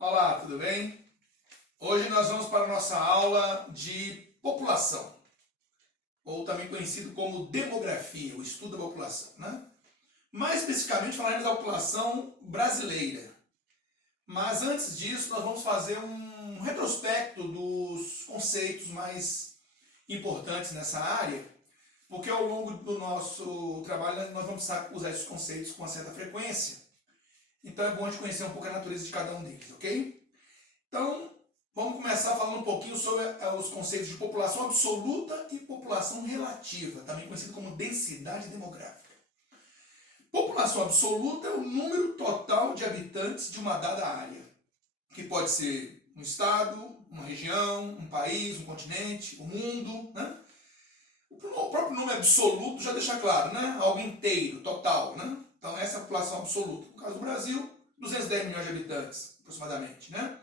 Olá, tudo bem? Hoje nós vamos para a nossa aula de população, ou também conhecido como demografia, o estudo da população, né? Mais especificamente falaremos da população brasileira. Mas antes disso, nós vamos fazer um retrospecto dos conceitos mais importantes nessa área, porque ao longo do nosso trabalho nós vamos usar esses conceitos com uma certa frequência. Então é bom a gente conhecer um pouco a natureza de cada um deles, ok? Então, vamos começar falando um pouquinho sobre os conceitos de população absoluta e população relativa, também conhecido como densidade demográfica. População absoluta é o número total de habitantes de uma dada área, que pode ser um estado, uma região, um país, um continente, o mundo, né? O próprio número absoluto já deixa claro, né? Algo inteiro, total, né? Então essa é a população absoluta. No caso do Brasil, 210 milhões de habitantes, aproximadamente, né?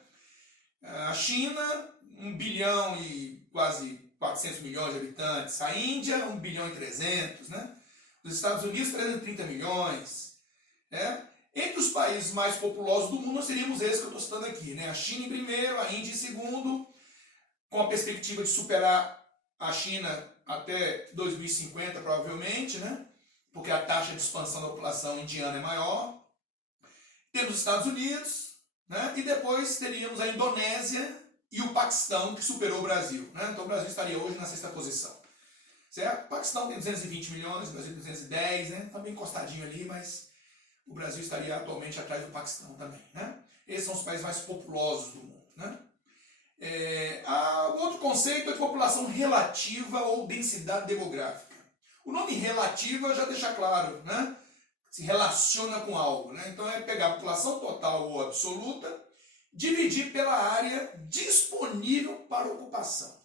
A China, 1 bilhão e quase 400 milhões de habitantes. A Índia, 1 bilhão e 300, né? Os Estados Unidos, 330 milhões. Né? Entre os países mais populosos do mundo, nós teríamos esses que eu estou citando aqui, né? A China em primeiro, a Índia em segundo, com a perspectiva de superar a China até 2050, provavelmente, né? Porque a taxa de expansão da população indiana é maior. Temos os Estados Unidos, né? E depois teríamos a Indonésia e o Paquistão, que superou o Brasil. Né? Então o Brasil estaria hoje na sexta posição. Certo? O Paquistão tem 220 milhões, o Brasil tem 210, né? Está bem encostadinho ali, mas o Brasil estaria atualmente atrás do Paquistão também. Né? Esses são os países mais populosos do mundo. Né? O outro conceito é de população relativa ou densidade demográfica. O nome relativa já deixa claro, né? Se relaciona com algo. Né? Então é pegar a população total ou absoluta, dividir pela área disponível para ocupação.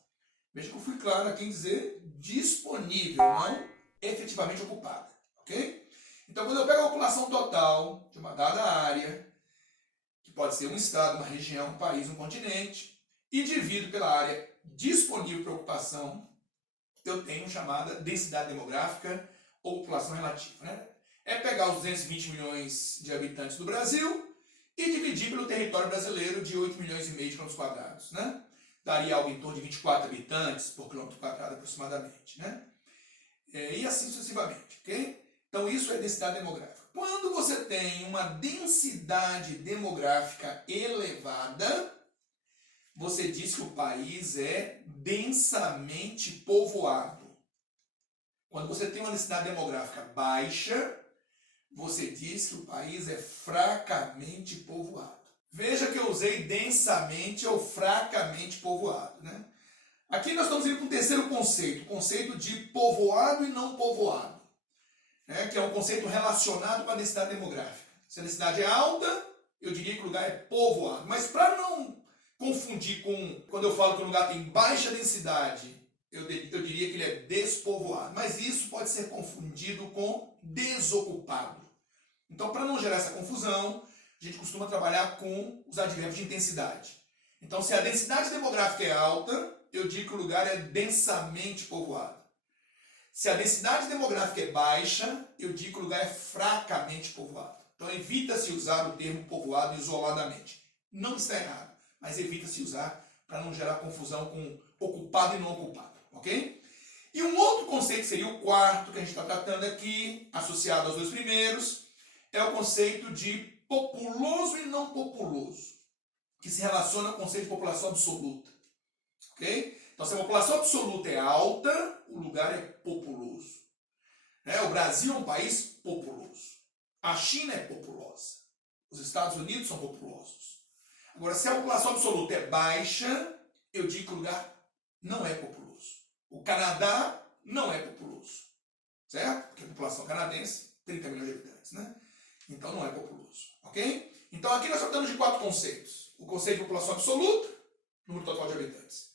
Veja que eu fui claro aqui em dizer disponível, não efetivamente ocupada. Ok? Então quando eu pego a população total de uma dada área, que pode ser um estado, uma região, um país, um continente, e divido pela área disponível para ocupação, eu tenho chamada densidade demográfica ou população relativa. Né? É pegar os 220 milhões de habitantes do Brasil e dividir pelo território brasileiro de 8 milhões e meio de quilômetros quadrados. Né? Daria algo em torno de 24 habitantes por quilômetro quadrado aproximadamente. Né? E assim sucessivamente. Okay? Então isso é densidade demográfica. Quando você tem uma densidade demográfica elevada, você diz que o país é densamente povoado. Quando você tem uma densidade demográfica baixa, você diz que o país é fracamente povoado. Veja que eu usei densamente ou fracamente povoado. Né? Aqui nós estamos indo para o terceiro conceito, o conceito de povoado e não povoado, né? Que é um conceito relacionado com a densidade demográfica. Se a densidade é alta, eu diria que o lugar é povoado. Mas para não confundir com quando eu falo que o lugar tem baixa densidade, eu diria que ele é despovoado. Mas isso pode ser confundido com desocupado. Então, para não gerar essa confusão, a gente costuma trabalhar com os advérbios de intensidade. Então, se a densidade demográfica é alta, eu digo que o lugar é densamente povoado. Se a densidade demográfica é baixa, eu digo que o lugar é fracamente povoado. Então, evita-se usar o termo povoado isoladamente. Não está errado, mas evita-se usar para não gerar confusão com ocupado e não ocupado. Ok? E um outro conceito, que seria o quarto que a gente está tratando aqui, associado aos dois primeiros, é o conceito de populoso e não populoso, que se relaciona com o conceito de população absoluta. Ok? Então, se a população absoluta é alta, o lugar é populoso. O Brasil é um país populoso. A China é populosa. Os Estados Unidos são populosos. Agora, se a população absoluta é baixa, eu digo que o lugar não é populoso. O Canadá não é populoso. Certo? Porque a população canadense, 30 milhões de habitantes. Né? Então, não é populoso. Ok? Então, aqui nós tratamos de 4 conceitos. O conceito de população absoluta, número total de habitantes.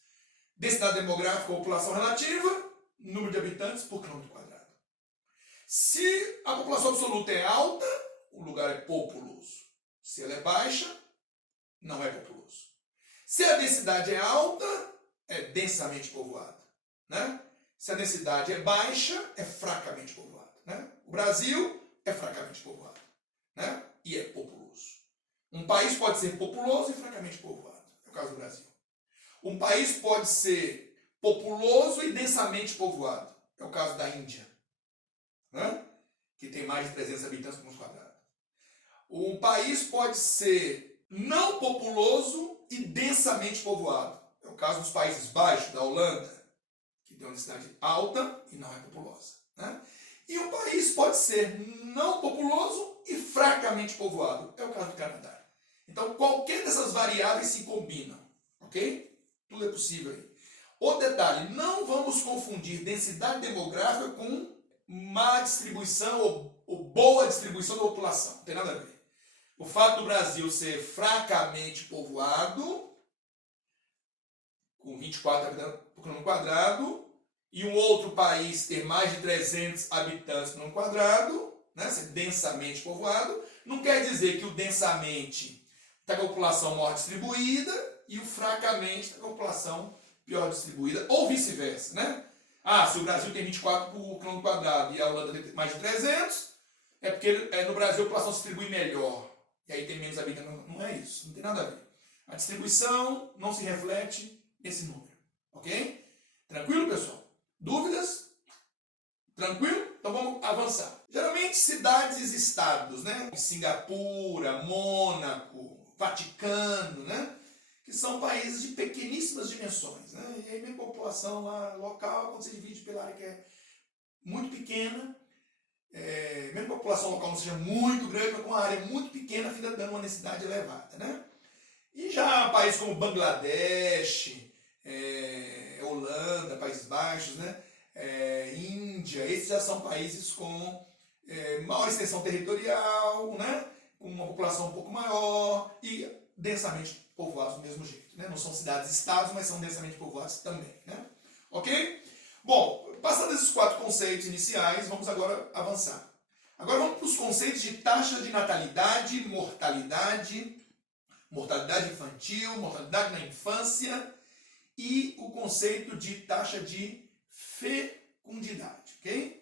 Densidade demográfica ou população relativa, número de habitantes por quilômetro quadrado. Se a população absoluta é alta, o lugar é populoso. Se ela é baixa, não é populoso. Se a densidade é alta, é densamente povoado. Né? Se a densidade é baixa, é fracamente povoado. Né? O Brasil é fracamente povoado. Né? E é populoso. Um país pode ser populoso e fracamente povoado. É o caso do Brasil. Um país pode ser populoso e densamente povoado. É o caso da Índia, né? Que tem mais de 300 habitantes por quilômetro quadrado. Um país pode ser não populoso e densamente povoado. É o caso dos Países Baixos, da Holanda, que tem uma densidade alta e não é populosa, né? E um país pode ser não populoso e fracamente povoado. É o caso do Canadá. Então, qualquer dessas variáveis se combinam, ok? Tudo é possível aí. O detalhe, não vamos confundir densidade demográfica com má distribuição ou boa distribuição da população. Não tem nada a ver. O fato do Brasil ser fracamente povoado, com 24 habitantes por quilômetro quadrado, e um outro país ter mais de 300 habitantes por quilômetro quadrado, né, ser densamente povoado, não quer dizer que o densamente está com a população maior distribuída e o fracamente está com a população pior distribuída, ou vice-versa, né? Ah, se o Brasil tem 24 por quilômetro quadrado e a Holanda tem mais de 300, é porque no Brasil a população se distribui melhor. E aí tem menos habitantes. Não é isso, não tem nada a ver. A distribuição não se reflete nesse número. Ok? Tranquilo, pessoal? Dúvidas? Tranquilo? Então vamos avançar. Geralmente cidades e estados, né? Singapura, Mônaco, Vaticano, né? Que são países de pequeníssimas dimensões, né? E aí mesmo a população lá local, quando você divide pela área que é muito pequena, mesmo a população local não seja muito grande, mas com uma área muito pequena, fica dando uma necessidade elevada, né? E já países como Bangladesh, Holanda, Países Baixos, né? Índia, esses já são países com maior extensão territorial, né? Com uma população um pouco maior e densamente povoados do mesmo jeito, né? Não são cidades-estados, mas são densamente povoados também, né? Ok? Bom, passando esses 4 conceitos iniciais, vamos agora avançar. Agora vamos para os conceitos de taxa de natalidade, mortalidade infantil, mortalidade na infância e o conceito de taxa de fecundidade, ok?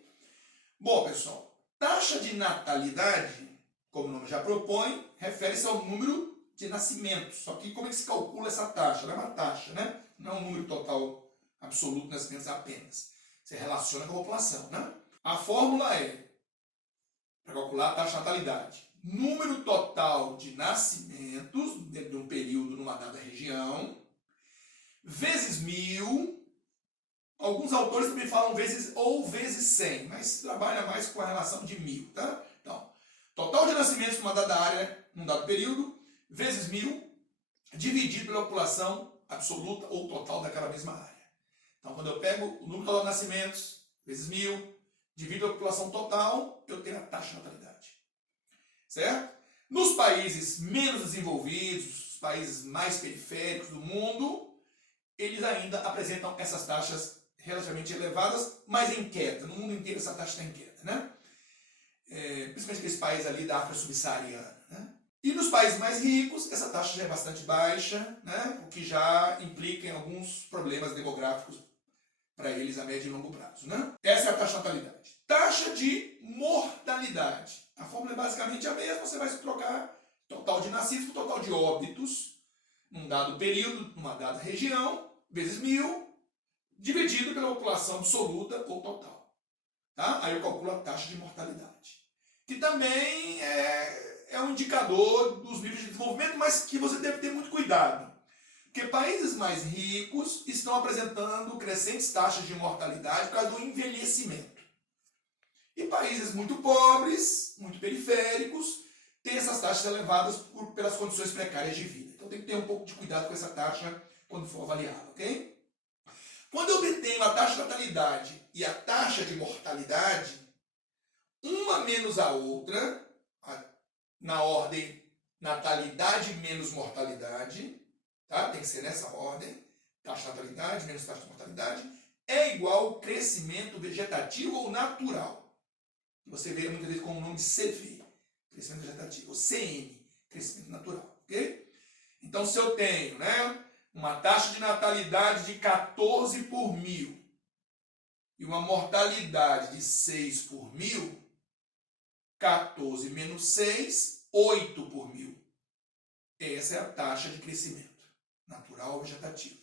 Bom, pessoal, taxa de natalidade, como o nome já propõe, refere-se ao número de nascimentos. Só que como é que se calcula essa taxa? Ela é uma taxa, né? Não é um número total absoluto de nascimentos apenas. Você relaciona com a população, né? A fórmula é, para calcular a taxa de natalidade, número total de nascimentos dentro de um período numa dada região, vezes 1000. Alguns autores também falam vezes 100, mas trabalha mais com a relação de 1000, tá? Então, total de nascimentos numa dada área, num dado período, vezes 1000, dividido pela população absoluta ou total daquela mesma área. Então, quando eu pego o número total de nascimentos, vezes 1000, divido pela população total, eu tenho a taxa de natalidade. Certo? Nos países menos desenvolvidos, os países mais periféricos do mundo, eles ainda apresentam essas taxas relativamente elevadas, mas em queda. No mundo inteiro essa taxa está em queda, né? Principalmente aqueles países ali da África subsaariana, né? E nos países mais ricos, essa taxa já é bastante baixa, né? O que já implica em alguns problemas demográficos para eles a médio e longo prazo, né? Essa é a taxa de natalidade. Taxa de mortalidade. A fórmula é basicamente a mesma, você vai trocar total de nascidos por total de óbitos num dado período, numa dada região, vezes 1000, dividido pela população absoluta ou total. Tá? Aí eu calculo a taxa de mortalidade. Que também é um indicador dos níveis de desenvolvimento, mas que você deve ter muito cuidado. Porque países mais ricos estão apresentando crescentes taxas de mortalidade por causa do envelhecimento. E países muito pobres, muito periféricos, têm essas taxas elevadas pelas condições precárias de vida. Então tem que ter um pouco de cuidado com essa taxa quando for avaliada, ok? Quando eu obtenho a taxa de natalidade e a taxa de mortalidade, uma menos a outra, na ordem natalidade menos mortalidade, tá? Tem que ser nessa ordem, taxa de natalidade menos taxa de mortalidade, é igual ao crescimento vegetativo ou natural. Você vê muitas vezes com o nome de CV, crescimento vegetativo, ou CN, crescimento natural, ok? Então, se eu tenho, né, uma taxa de natalidade de 14 por 1000 e uma mortalidade de 6 por 1000, 14 menos 6, 8 por 1000. Essa é a taxa de crescimento natural vegetativo,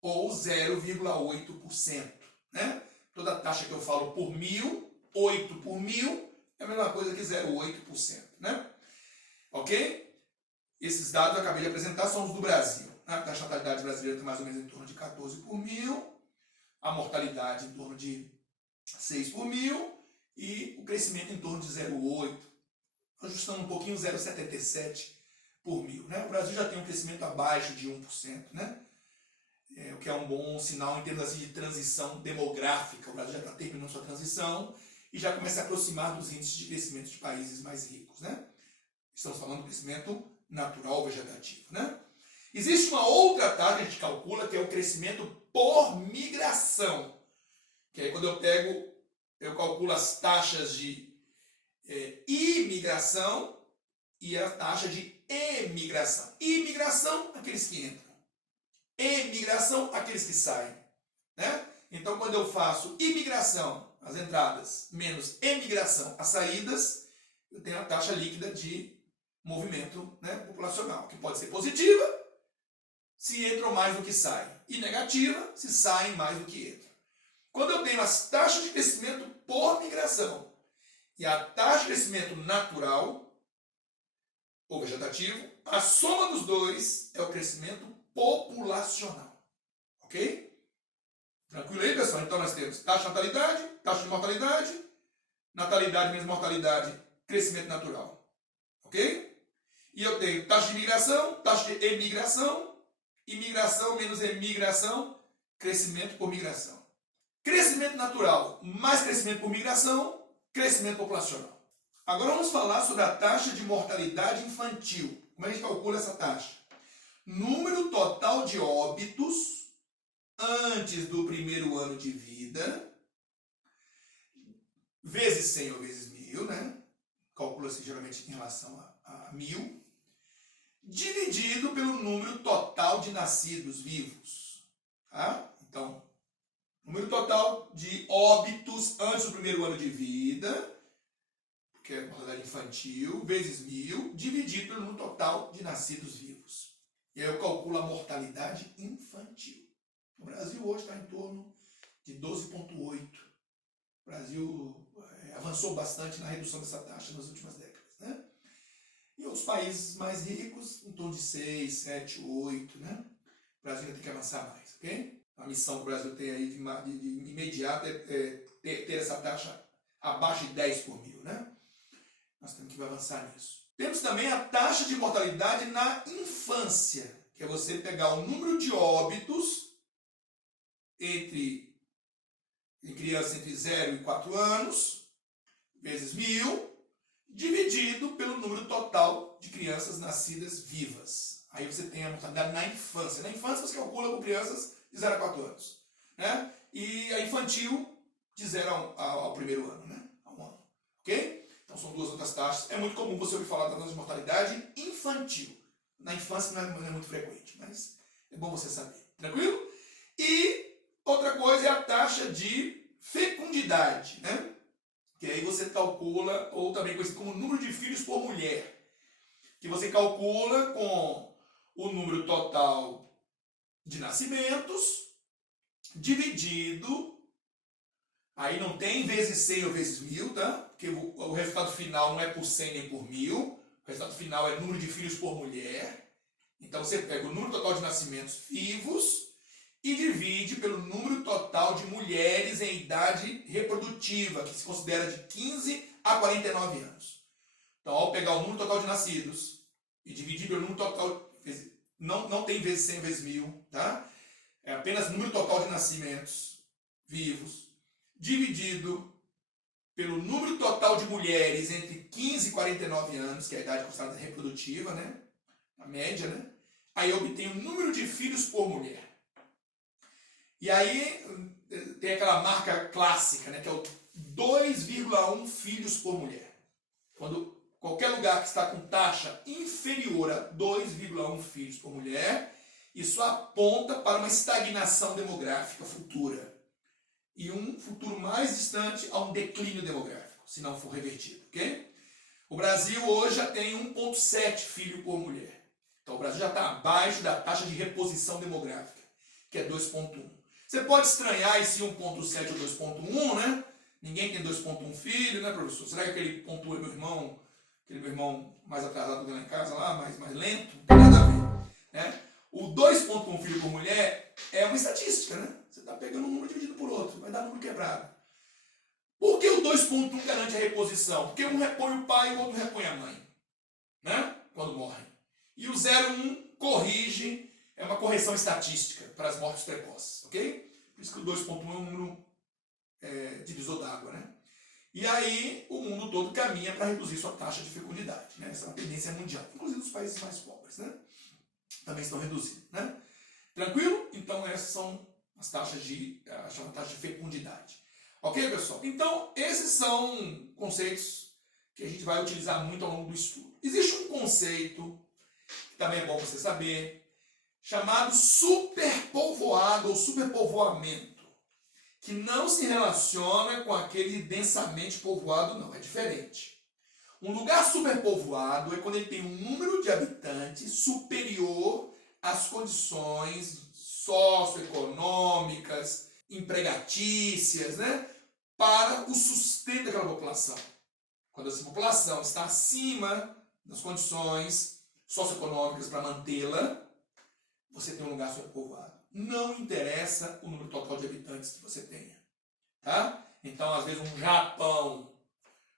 ou 0,8%. Né? Toda taxa que eu falo por 1.000, 8 por 1.000, é a mesma coisa que 0,8%. Né? Ok? Esses dados que eu acabei de apresentar são os do Brasil. A taxa de natalidade brasileira está mais ou menos em torno de 14 por 1.000, a mortalidade em torno de 6 por 1.000 e o crescimento em torno de 0,8, ajustando um pouquinho 0,77 por 1.000. Né? O Brasil já tem um crescimento abaixo de 1%, né? O que é um bom sinal em termos assim, de transição demográfica. O Brasil já está terminando sua transição e já começa a aproximar dos índices de crescimento de países mais ricos. Né? Estamos falando do crescimento natural vegetativo. Né? Existe uma outra taxa que a gente calcula, que é o crescimento por migração. Que aí quando eu calculo as taxas de imigração e a taxa de emigração. Imigração, aqueles que entram. Emigração, aqueles que saem. Né? Então, quando eu faço imigração, as entradas, menos emigração, as saídas, eu tenho a taxa líquida de movimento, né, populacional, que pode ser positiva, se entram mais do que saem, e negativa, se saem mais do que entram. Quando eu tenho as taxas de crescimento por migração e a taxa de crescimento natural ou vegetativo, a soma dos dois é o crescimento populacional. Ok? Tranquilo aí, pessoal? Então nós temos taxa de natalidade, taxa de mortalidade, natalidade menos mortalidade, crescimento natural. Ok? E eu tenho taxa de imigração, taxa de emigração, imigração menos emigração, crescimento por migração. Crescimento natural mais crescimento por migração, crescimento populacional. Agora vamos falar sobre a taxa de mortalidade infantil. Como a gente calcula essa taxa? Número total de óbitos antes do primeiro ano de vida, vezes 100 ou vezes 1.000, né? Calcula-se geralmente em relação a 1.000, dividido pelo número total de nascidos vivos. Tá? Então, número total de óbitos antes do primeiro ano de vida, que é a mortalidade infantil, vezes 1.000, dividido pelo número total de nascidos vivos. E aí eu calculo a mortalidade infantil. O Brasil hoje está em torno de 12,8. O Brasil avançou bastante na redução dessa taxa nas últimas décadas. Né? E outros países mais ricos, em torno de 6, 7, 8. Né? O Brasil ainda tem que avançar mais. Okay? A missão que o Brasil tem aí de imediato é ter essa taxa abaixo de 10 por 1.000. Né? Nós temos que avançar nisso. Temos também a taxa de mortalidade na infância, que é você pegar o número de óbitos em crianças entre 0 e 4 anos, vezes 1.000, dividido pelo número total de crianças nascidas vivas. Aí você tem a mortalidade na infância. Na infância você calcula com crianças de 0 a 4 anos. Né? E a infantil de 0 ao primeiro ano, né? A 1 ano. Ok? Então são duas outras taxas. É muito comum você ouvir falar da taxa de mortalidade infantil. Na infância não é muito frequente, mas é bom você saber. Tranquilo? E outra coisa é a taxa de fecundidade, né? Que aí você calcula, ou também conhecido como número de filhos por mulher, que você calcula com o número total de nascimentos dividido, aí não tem vezes 100 ou vezes 1.000, tá? Porque o resultado final não é por 100 nem por 1.000, o resultado final é número de filhos por mulher. Então você pega o número total de nascimentos vivos e divide pelo número total de mulheres em idade reprodutiva, que se considera de 15 a 49 anos. Então, ao pegar o número total de nascidos e dividir pelo número total, não tem vezes 100 vezes 1.000, tá? É apenas número total de nascimentos vivos, dividido pelo número total de mulheres entre 15 e 49 anos, que é a idade considerada reprodutiva, né? A média, né? Aí eu obtenho o número de filhos por mulher. E aí tem aquela marca clássica, né? Que é o 2,1 filhos por mulher. Quando qualquer lugar que está com taxa inferior a 2,1 filhos por mulher, isso aponta para uma estagnação demográfica futura. E um futuro mais distante a um declínio demográfico, se não for revertido, ok? O Brasil hoje já tem 1,7 filho por mulher. Então o Brasil já está abaixo da taxa de reposição demográfica, que é 2,1. Você pode estranhar esse 1,7 ou 2,1, né? Ninguém tem 2,1 filho, né, professor? Será que aquele ponto é meu irmão, aquele meu irmão mais atrasado lá em casa, lá, mais lento? Não tem nada a ver, né? O 2,1 filho por mulher é uma estatística, né? Você está pegando um número dividido por outro, vai dar número quebrado. Por que o 2,1 garante a reposição? Porque um repõe o pai e o outro repõe a mãe, né? Quando morrem. E o 0,1 corrige, é uma correção estatística para as mortes precoces, ok? Por isso que o 2,1 é um número divisor d'água, né? E aí o mundo todo caminha para reduzir sua taxa de fecundidade, né? Essa é uma tendência mundial. Inclusive os países mais pobres, né? Também estão reduzindo, né? Tranquilo? Então essas são as taxas a taxa de fecundidade. Ok, pessoal? Então esses são conceitos que a gente vai utilizar muito ao longo do estudo. Existe um conceito que também é bom você saber, chamado superpovoado ou superpovoamento, que não se relaciona com aquele densamente povoado, não, é diferente. Um lugar superpovoado é quando ele tem um número de habitantes superior às condições socioeconômicas, empregatícias, né, para o sustento daquela população. Quando essa população está acima das condições socioeconômicas para mantê-la, você tem um lugar superpovoado. Não interessa o número total de habitantes que você tenha. Tá? Então, às vezes, um Japão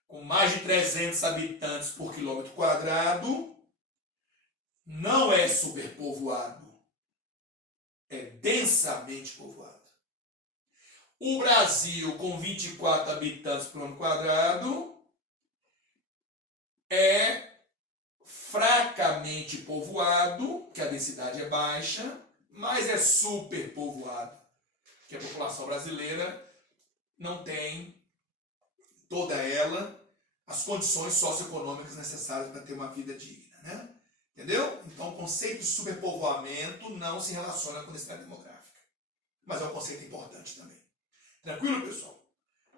com mais de 300 habitantes por quilômetro quadrado não é superpovoado. É densamente povoado. O Brasil, com 24 habitantes por quilômetro quadrado, é fracamente povoado, que a densidade é baixa, mas é superpovoado, que a população brasileira não tem, toda ela, as condições socioeconômicas necessárias para ter uma vida digna, né? Entendeu? Então o conceito de superpovoamento não se relaciona com densidade demográfica, mas é um conceito importante também. Tranquilo, pessoal?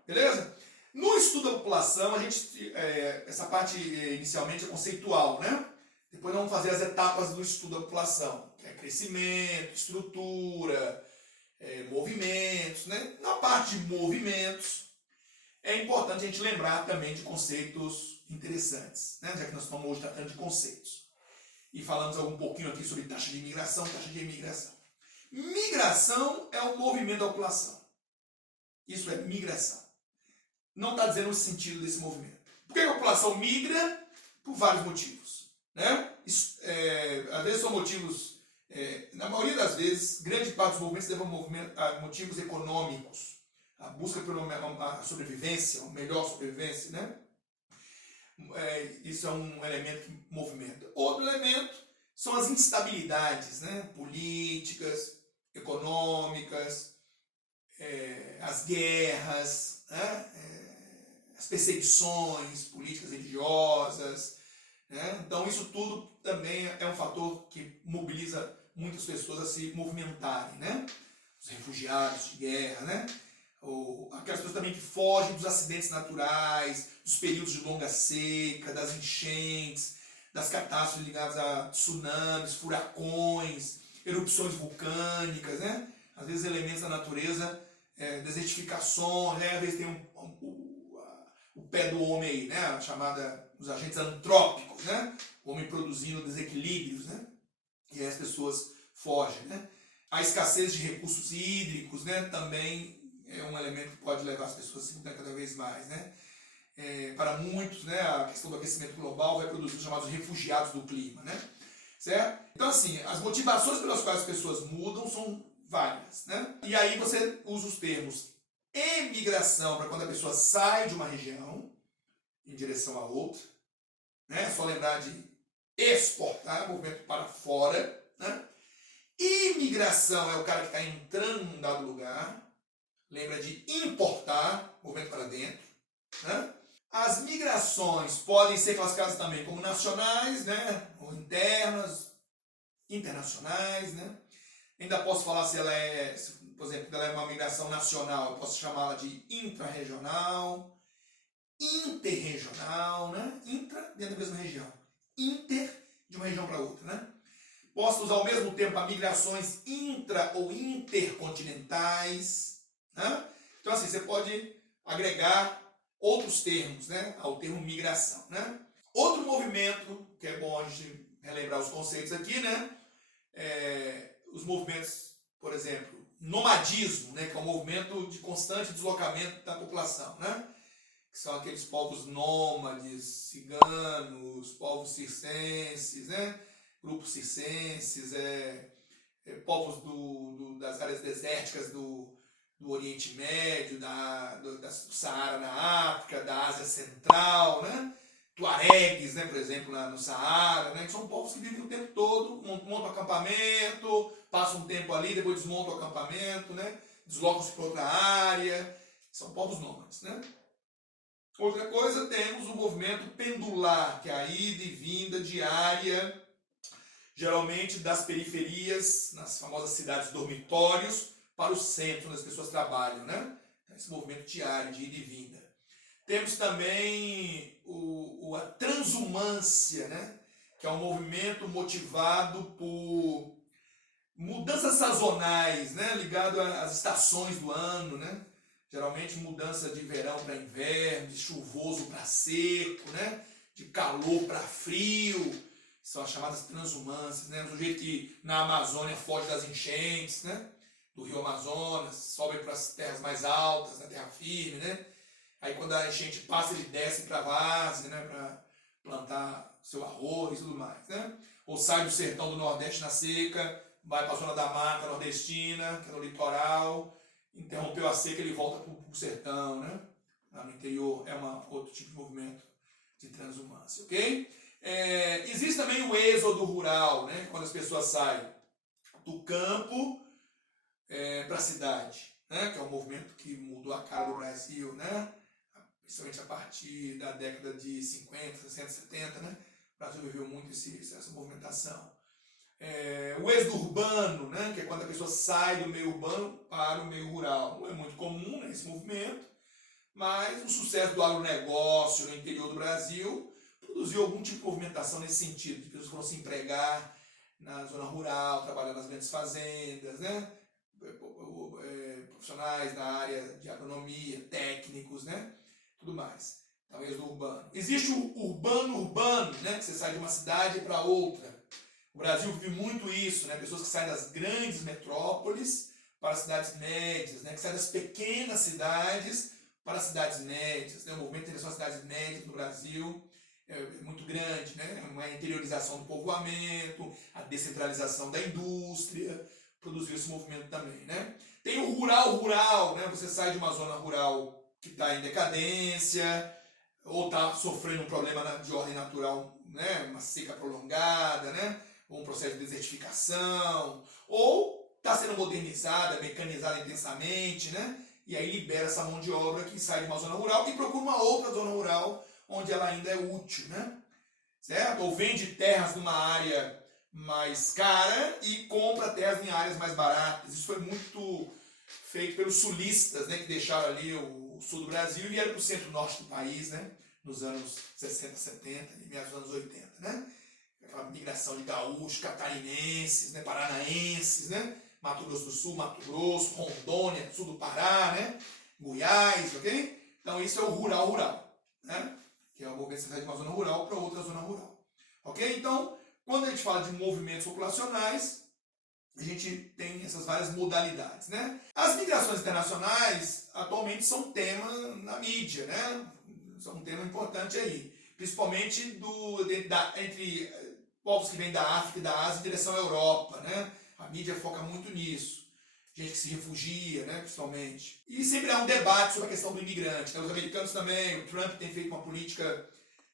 Beleza? No estudo da população, a gente, essa parte inicialmente é conceitual, né? Depois nós vamos fazer as etapas do estudo da população, que é crescimento, estrutura, movimentos, né? Na parte de movimentos, é importante a gente lembrar também de conceitos interessantes, né? Já que nós estamos hoje tratando de conceitos. E falamos um pouquinho aqui sobre taxa de imigração, taxa de imigração. Migração é um movimento da população. Isso é migração. Não está dizendo o sentido desse movimento. Por que a população migra? Por vários motivos, né? Às vezes são motivos, na maioria das vezes, grande parte dos movimentos levam a motivos econômicos, a busca pela sobrevivência, uma melhor sobrevivência, né? Isso é um elemento que movimenta. Outro elemento são as instabilidades, né? Políticas, econômicas, as guerras, né? As perseguições políticas religiosas, né? Então isso tudo também é um fator que mobiliza muitas pessoas a se movimentarem, né? Os refugiados de guerra, né? Ou aquelas pessoas também que fogem dos acidentes naturais, dos períodos de longa seca, das enchentes, das catástrofes ligadas a tsunamis, furacões, erupções vulcânicas, né? Às vezes elementos da natureza, desertificações, né? Às vezes tem o pé do homem aí, né? Os agentes antrópicos, né? O homem produzindo desequilíbrios, né? E aí as pessoas fogem, né? A escassez de recursos hídricos, né? Também é um elemento que pode levar as pessoas a se mudar cada vez mais, né? Para muitos, né, a questão do aquecimento global vai produzir os chamados refugiados do clima, né? Certo? Então, assim, as motivações pelas quais as pessoas mudam são várias, né? E aí você usa os termos emigração para quando a pessoa sai de uma região em direção a outra, né? É só lembrar de exportar, movimento para fora, né? Imigração é o cara que está entrando num dado lugar. Lembra de importar, movimento para dentro, né? As migrações podem ser classificadas também como nacionais, né? Ou internas, internacionais, né? Ainda posso falar se ela é, por exemplo, ela é uma migração nacional, eu posso chamá-la de intrarregional, interregional, né? Intra dentro da mesma região, inter de uma região para outra, né? postos ao mesmo tempo a migrações intra ou intercontinentais, né? Então assim, você pode agregar outros termos, né, ao termo migração, né? Outro movimento, que é bom a gente relembrar os conceitos aqui, né? Os movimentos, por exemplo, nomadismo, né, que é um movimento de constante deslocamento da população, né? Que são aqueles povos nômades, ciganos, povos circenses, né? Grupos circenses, povos das áreas desérticas do Oriente Médio, do Saara na África, da Ásia Central, né? Tuaregues, né, por exemplo, no Saara, né, que são povos que vivem o tempo todo, montam acampamento, passam um tempo ali, depois desmontam o acampamento, né, deslocam-se para outra área, são povos nômades, né. Outra coisa, temos o movimento pendular, que é a ida e vinda diária, geralmente das periferias, nas famosas cidades dormitórios, para o centro, onde as pessoas trabalham, né, esse movimento diário de ida e vinda. Temos também a transumância, né? Que é um movimento motivado por mudanças sazonais, né? Ligado às estações do ano, né? Geralmente mudança de verão para inverno, de chuvoso para seco, né? De calor para frio. São as chamadas transumâncias, né? Do jeito que na Amazônia foge das enchentes, né? Do rio Amazonas, sobe para as terras mais altas, na terra firme, né? Aí quando a enchente passa, ele desce para a várzea, né, para plantar seu arroz e tudo mais, né? Ou sai do sertão do Nordeste na seca, vai para a zona da mata nordestina, que é no litoral, interrompeu a seca, ele volta para o sertão, né? Lá no interior é outro tipo de movimento de transumância, ok? Existe também o êxodo rural, né? Quando as pessoas saem do campo para a cidade, né? Que é um movimento que mudou a cara do Brasil, né? Principalmente a partir da década de 50, 60, 70, né? O Brasil viveu muito essa movimentação. O êxodo urbano, né? Que é quando a pessoa sai do meio urbano para o meio rural. Não é muito comum, né, esse movimento, mas o sucesso do agronegócio no interior do Brasil produziu algum tipo de movimentação nesse sentido, de pessoas foram se empregar na zona rural, trabalhar nas grandes fazendas, né? Profissionais da área de agronomia, técnicos, né? Tudo mais. Talvez do urbano. Existe o urbano, né? Que você sai de uma cidade para outra. O Brasil vive muito isso, né? Pessoas que saem das grandes metrópoles para as cidades médias, né? Que saem das pequenas cidades para as cidades médias, né? O movimento em direção às cidades médias no Brasil é muito grande, né? Uma interiorização do povoamento, a descentralização da indústria, produziu esse movimento também, né? Tem o rural, né? Você sai de uma zona rural que está em decadência, ou está sofrendo um problema de ordem natural, né? Uma seca prolongada, né? Ou um processo de desertificação, ou está sendo modernizada, mecanizada intensamente, né? E aí libera essa mão de obra que sai de uma zona rural e procura uma outra zona rural onde ela ainda é útil, né? Certo? Ou vende terras numa área mais cara e compra terras em áreas mais baratas. Isso foi muito feito pelos sulistas, né, que deixaram ali o sul do Brasil e vieram para o centro-norte do país, né, nos anos 60, 70 e meados dos anos 80, né? Aquela migração de gaúchos, catarinenses, né, paranaenses, né, Mato Grosso do Sul, Mato Grosso, Rondônia, sul do Pará, né, Goiás, ok? Então isso é o rural, né? Que é o movimento de uma zona rural para outra zona rural, ok? Então, quando a gente fala de movimentos populacionais, a gente tem essas várias modalidades, né? As migrações internacionais atualmente são tema na mídia, né? São um tema importante aí, principalmente entre povos que vêm da África e da Ásia em direção à Europa, né? A mídia foca muito nisso. Gente que se refugia, né, principalmente. E sempre há um debate sobre a questão do imigrante, né? Os americanos também, o Trump tem feito uma política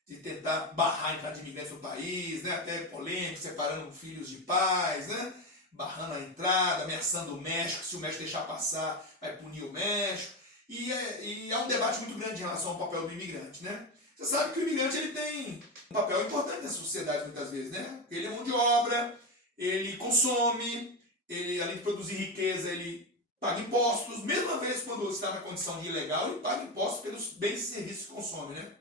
de tentar barrar a entrada de imigrantes no país, né? Até polêmico, separando filhos de pais, né? Barrando a entrada, ameaçando o México, se o México deixar passar, vai punir o México. E há um debate muito grande em relação ao papel do imigrante, né? Você sabe que o imigrante ele tem um papel importante na sociedade muitas vezes, né? Ele é mão de obra, ele consome, ele, além de produzir riqueza, ele paga impostos. Mesmo uma vez quando está na condição de ilegal, ele paga impostos pelos bens e serviços que consome, né?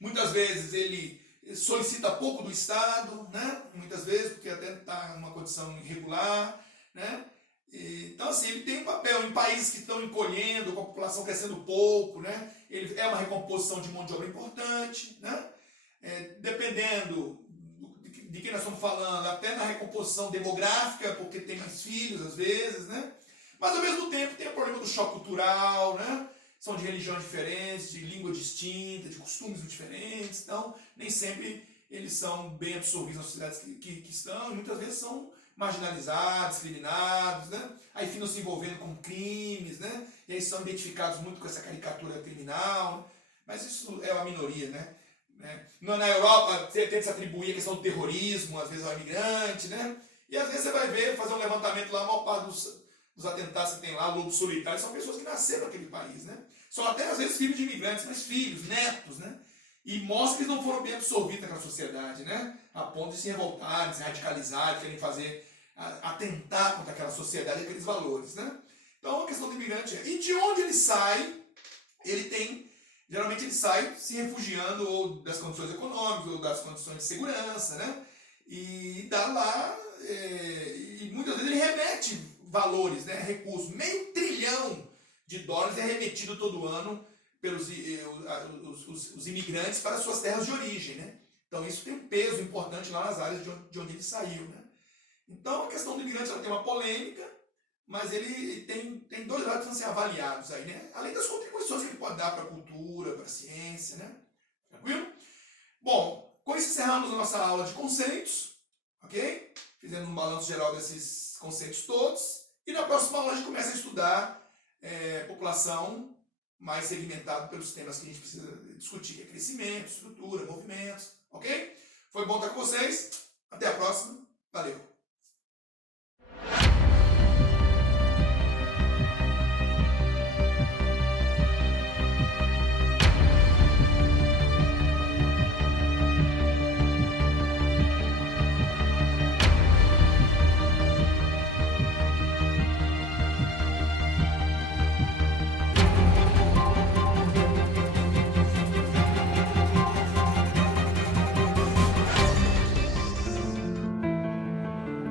Muitas vezes ele solicita pouco do Estado, né? Muitas vezes, porque até está em uma condição irregular, né? Então, assim, ele tem um papel em países que estão encolhendo, com a população crescendo pouco, né? Ele é uma recomposição de mão de obra importante, né? Dependendo de quem nós estamos falando, até na recomposição demográfica, porque tem mais filhos às vezes, né? Mas ao mesmo tempo tem o problema do choque cultural, né? São de religiões diferentes, de língua distinta, de costumes diferentes, então nem sempre eles são bem absorvidos nas sociedades que estão, e muitas vezes são marginalizados, discriminados, né? Aí ficam se envolvendo com crimes, né? E aí são identificados muito com essa caricatura criminal, mas isso é uma minoria, né? Na Europa, você tenta se atribuir a questão do terrorismo, às vezes ao imigrante, né? E às vezes você vai ver, fazer um levantamento lá, a maior parte dos atentados que tem lá, lobo solitário, são pessoas que nasceram naquele país, né? São até às vezes filhos de imigrantes, mas filhos, netos, né? E mostra que eles não foram bem absorvidos naquela sociedade, né? A ponto de se revoltarem, de se radicalizarem, querem fazer, atentar contra aquela sociedade e aqueles valores, né? Então a questão do imigrante é, e de onde ele sai, geralmente ele sai se refugiando ou das condições econômicas ou das condições de segurança, né? E dá lá, e muitas vezes ele remete valores, né? Recursos, $500 bilhão é remetido todo ano pelos os imigrantes para suas terras de origem, né? Então isso tem um peso importante lá nas áreas de onde ele saiu, né? Então a questão do imigrante ela tem uma polêmica, mas ele tem dois lados que vão ser avaliados aí, né? Além das contribuições que ele pode dar para a cultura, para a ciência, né? Tranquilo? Bom, com isso encerramos a nossa aula de conceitos, ok? Fizemos um balanço geral desses conceitos todos, e na próxima aula a gente começa a estudar população mais segmentado pelos temas que a gente precisa discutir, que é crescimento, estrutura, movimentos, ok? Foi bom estar com vocês, até a próxima, valeu!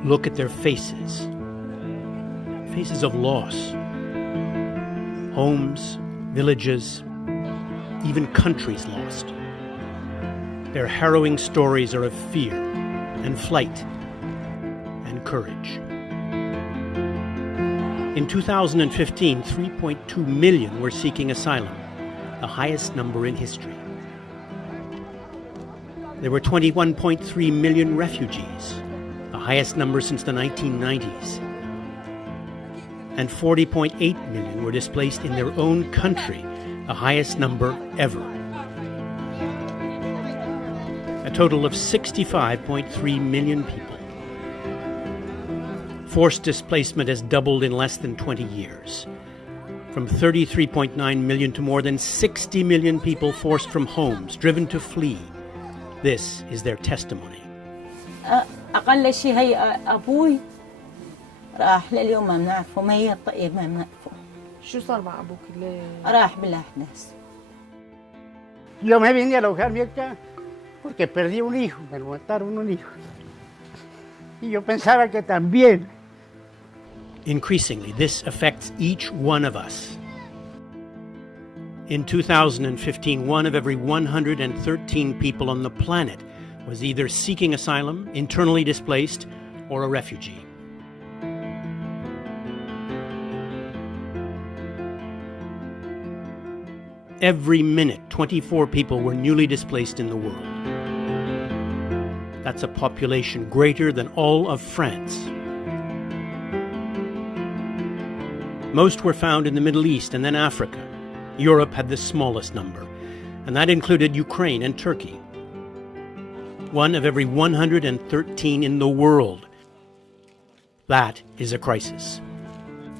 Look at their faces. Faces of loss. Homes, villages, even countries lost. Their harrowing stories are of fear and flight and courage. In 2015, 3.2 million were seeking asylum, the highest number in history. There were 21.3 million refugees, the highest number since the 1990s. And 40.8 million were displaced in their own country, the highest number ever. A total of 65.3 million people. Forced displacement has doubled in less than 20 years. From 33.9 million to more than 60 million people forced from homes, driven to flee. This is their testimony. أقل شيء هي أبوي راح لليوم ما بنعرفه، ما هي الطيب ما بنعرفه. شو صار مع أبوك اللي راح بالأحداث. Yo me vine a alojarme acá porque perdí un hijo, me mataron un hijo. Y yo pensaba que también. Increasingly, this affects each one of us. In 2015, one of every 113 people on the planet was either seeking asylum, internally displaced, or a refugee. Every minute, 24 people were newly displaced in the world. That's a population greater than all of France. Most were found in the Middle East and then Africa. Europe had the smallest number, and that included Ukraine and Turkey. One of every 113 in the world. That is a crisis.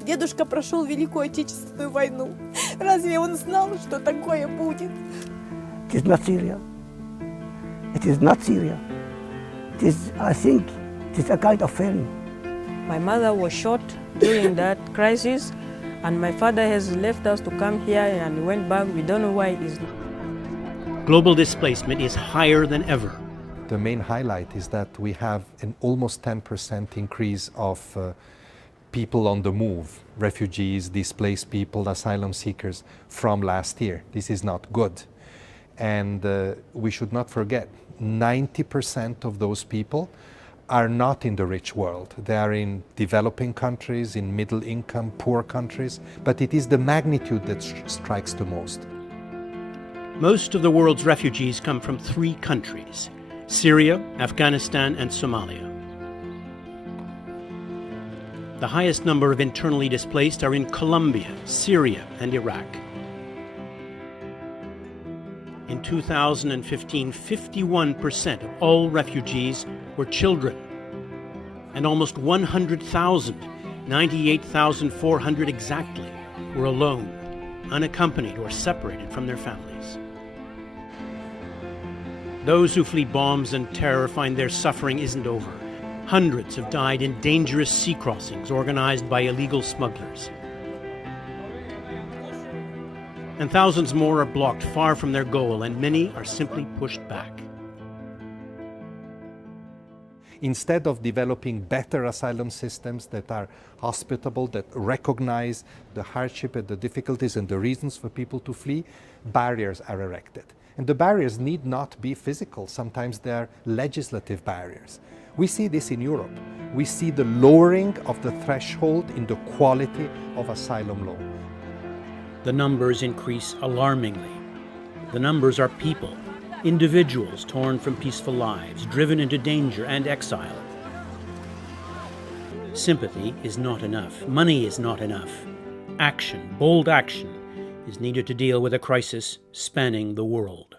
Дедушка прошел Великую Отечественную войну. Разве он знал, что такое будет? It is not Syria. It is not Syria. It is, I think, it is a kind of film. My mother was shot during that crisis, and my father has left us to come here and went back. We don't know why it is. Global displacement is higher than ever. The main highlight is that we have an almost 10% increase of people on the move, refugees, displaced people, asylum seekers from last year. This is not good. And we should not forget, 90% of those people are not in the rich world. They are in developing countries, in middle income, poor countries, but it is the magnitude that strikes the most. Most of the world's refugees come from 3 countries: Syria, Afghanistan, and Somalia. The highest number of internally displaced are in Colombia, Syria, and Iraq. In 2015, 51% of all refugees were children, and almost 100,000, 98,400 exactly, were alone, unaccompanied or separated from their families. Those who flee bombs and terror find their suffering isn't over. Hundreds have died in dangerous sea crossings organized by illegal smugglers. And thousands more are blocked far from their goal, and many are simply pushed back. Instead of developing better asylum systems that are hospitable, that recognize the hardship and the difficulties and the reasons for people to flee, barriers are erected. And the barriers need not be physical. Sometimes they are legislative barriers. We see this in Europe. We see the lowering of the threshold in the quality of asylum law. The numbers increase alarmingly. The numbers are people, individuals torn from peaceful lives, driven into danger and exile. Sympathy is not enough. Money is not enough. Action, bold action, is needed to deal with a crisis spanning the world.